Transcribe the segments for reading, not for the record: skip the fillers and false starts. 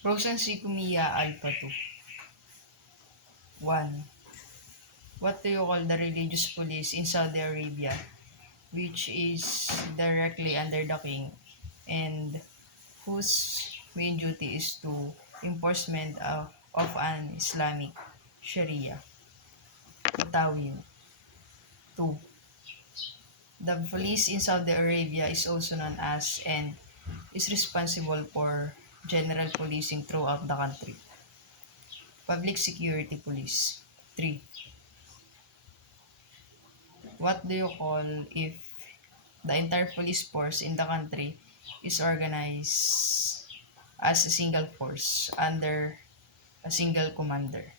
r.crimnsuhh Comia Alpha 2. 1. What do you call the religious police in Saudi Arabia, which is directly under the king, and whose main duty is to enforcement of an Islamic Sharia? Utawin. 2. The police in Saudi Arabia is also known as and is responsible for general policing throughout the country. Public Security Police. 3. What do you call if the entire police force in the country is organized as a single force under a single commander?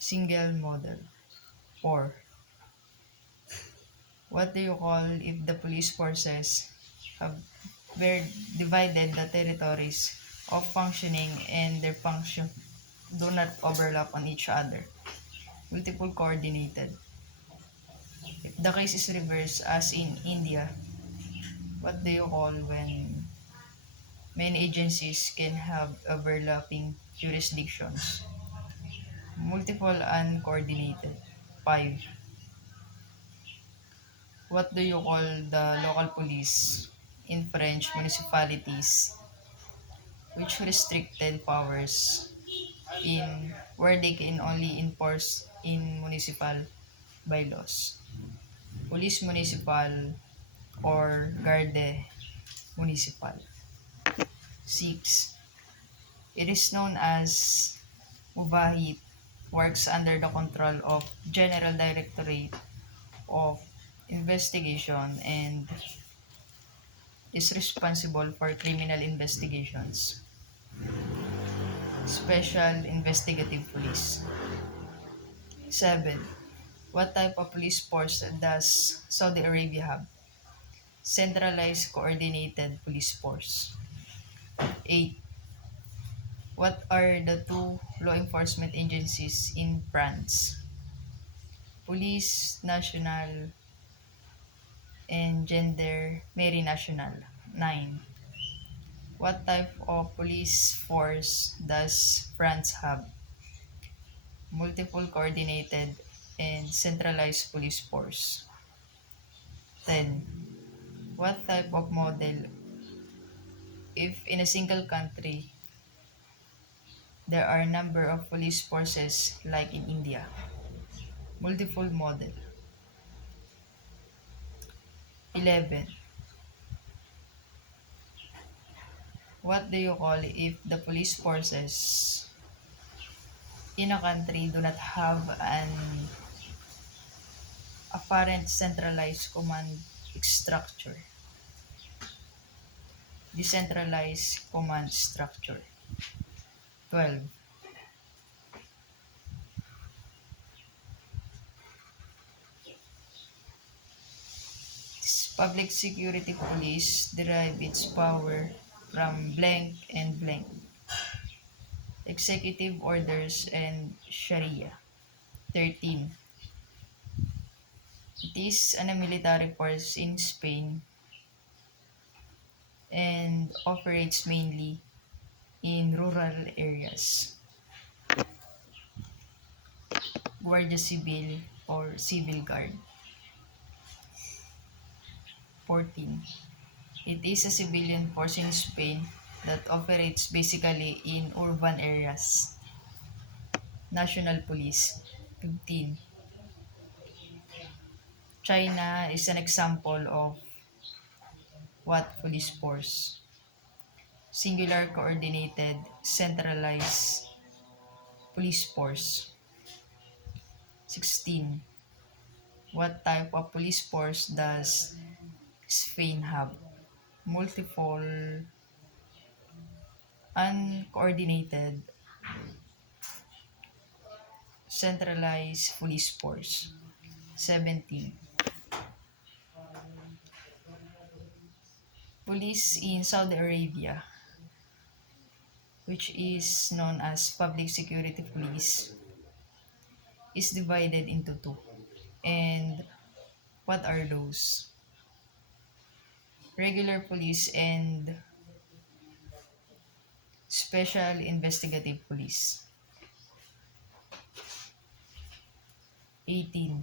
Single model. 4. What do you call if the police forces have were divided the territories of functioning and their function do not overlap on each other? Multiple coordinated. If the case is reversed as in India, what do you call when many agencies can have overlapping jurisdictions? Multiple uncoordinated. 5. What do you call the local police in French municipalities which restricted powers in where they can only enforce in municipal bylaws? Police municipal or garde municipal. 6. It is known as Mubahit, works under the control of General Directorate of Investigation and is responsible for criminal investigations. Special Investigative Police. 7. What type of police force does Saudi Arabia have? Centralized Coordinated Police Force. 8. What are the two law enforcement agencies in France? Police National and Gendarmerie Nationale. 9. What type of police force does France have? Multiple coordinated and centralized police force. 10. What type of model if in a single country there are a number of police forces like in India? Multiple model. 11. What do you call if the police forces in a country do not have an apparent centralized command structure? Decentralized command structure. 12. Public security police derive its power from blank and blank. Executive orders and Sharia. 13. It is a military force in Spain and operates mainly in rural areas. Guardia Civil or Civil Guard. 14. It is a civilian force in Spain that operates basically in urban areas. National Police. 15. China is an example of what police force? Singular coordinated centralized police force. 16. What type of police force does Spain have? Multiple uncoordinated centralized police force. 17. Police in Saudi Arabia, which is known as Public Security Police, is divided into two. And what are those? Regular police and Special Investigative Police. 18.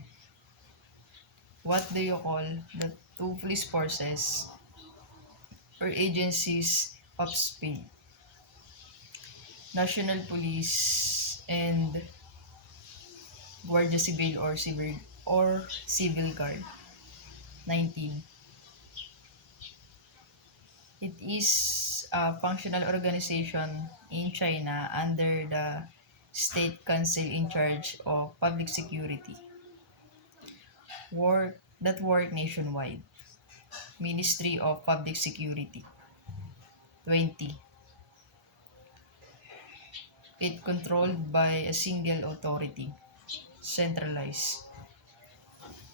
What do you call the two police forces or agencies of Spain? National Police and Guardia Civil or Civil Guard. 19. It is a functional organization in China under the State Council in charge of public security. Work nationwide. Ministry of Public Security. 20. It controlled by a single authority. Centralized.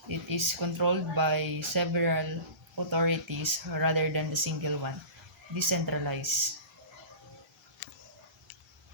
It is controlled by several authorities rather than the single one. Decentralized.